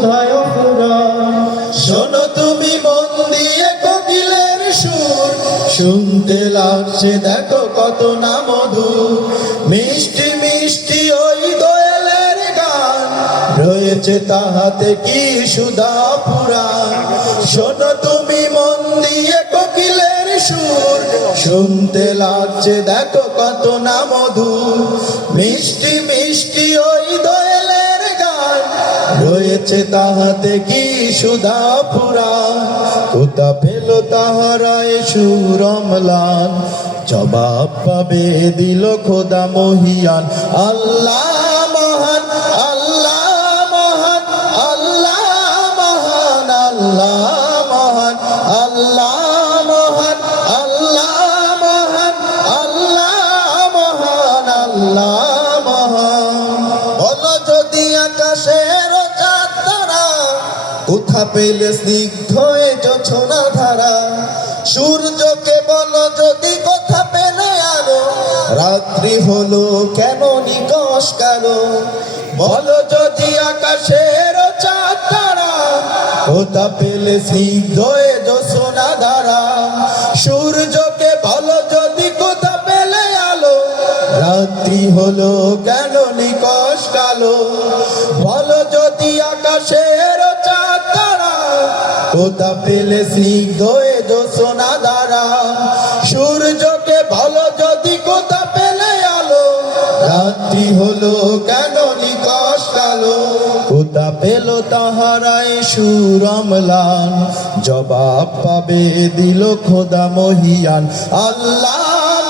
কোথায় ফুরান। শোনো তুমি মন দিয়ে কোকিলের সুর, শুনতে লাগছে দেখো কত না মধুর। মিষ্টি মিষ্টি ওই দোয়েলের গান, রয়েছে তাহাতে কি সুধা পুরাণ। শোনো তুমি মন দিয়ে কোকিলের সুর, শুনতে লাগছে দেখো কত না মধুর। মিষ্টি মিষ্টি ওই দোয়েলের গান, রয়েছে তাহাতে কি সুধা পুরাণ। কোথা পেল তাহারা এ সুর অম্লান, জবাব পাবে দিল খোদা মহিয়ান। আল্লাহ মহান, আল্লাহ মহান, আল্লাহ মহান, আল্লাহ মহান, আল্লাহ মহান, আল্লাহ মহান, আল্লাহ মহান, আল্লাহ মহান। বলো যদি আকাশের চাঁদ তারা, কোথা পেলে স্নিগ্ধ এ জোছনা ধারা। সূর্যকে বলো যদি কোথা পেলে আলো, রাত্রি হলো কেন নিকশ কালো। বলো যদি আকাশের চাঁদ তারা, কোথা পেলে স্নিগ্ধ এ জোছনা ধারা। সূর্যকে বলো যদি কোথা পেলে আলো, রাত্রি হলো কেন নিকশ কালো। বলো যদি আকাশের চাঁদ তারা, কোথা পেলে স্নিগ্ধ এ জোছনা ধারা। সূর্যকে বলো যদি কোথা পেলে আলো, রাত্রি হলো কেন নিকশ কালো। কোথা পেল তাহারা এ সুর অম্লান, জবাব পাবে দিল খোদা মহিয়ান। আল্লাহ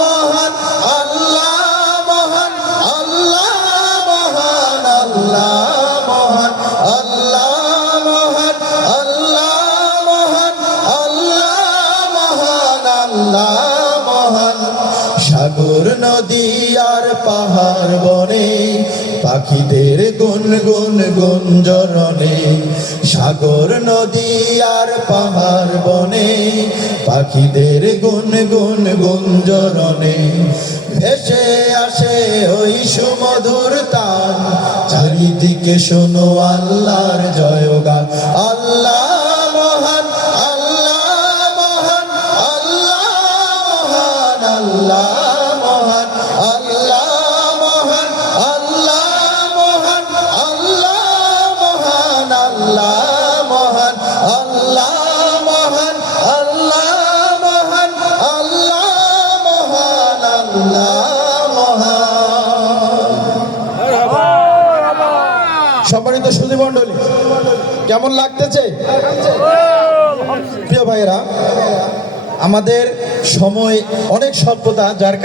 মহান, আল্লাহ মহান, আল্লাহ মহান, আল্লাহ মহান, আল্লাহ মহান, আল্লাহ মহান, আল্লাহ মহান, আল্লাহ মহান। সাগর নদী আর পাহাড় বনে, পাখিদের গুনগুন গুঞ্জরণে। সাগর নদী আর পাহাড় বনে, পাখিদের গুনগুন গুঞ্জরণে। ভেসে আসে ওই সুমধুর তান, চারিদিকে শোনো আল্লাহর জয়গান। আল্লাহ মহান, আল্লাহ মহান, আল্লাহ মহান, আল্লাহ মহান, আল্লাহ মহান, আল্লাহ মহান, আল্লাহ মহান, আল্লাহ মহান, আল্লাহ মহান, আল্লাহ মহান, আল্লাহ মহান, আল্লাহ মহান। সম্মানিত সুধী মণ্ডলী, কেমন লাগতেছে প্রিয় ভাইয়েরা? আমাদের সময় অনেক স্বল্পতা, যার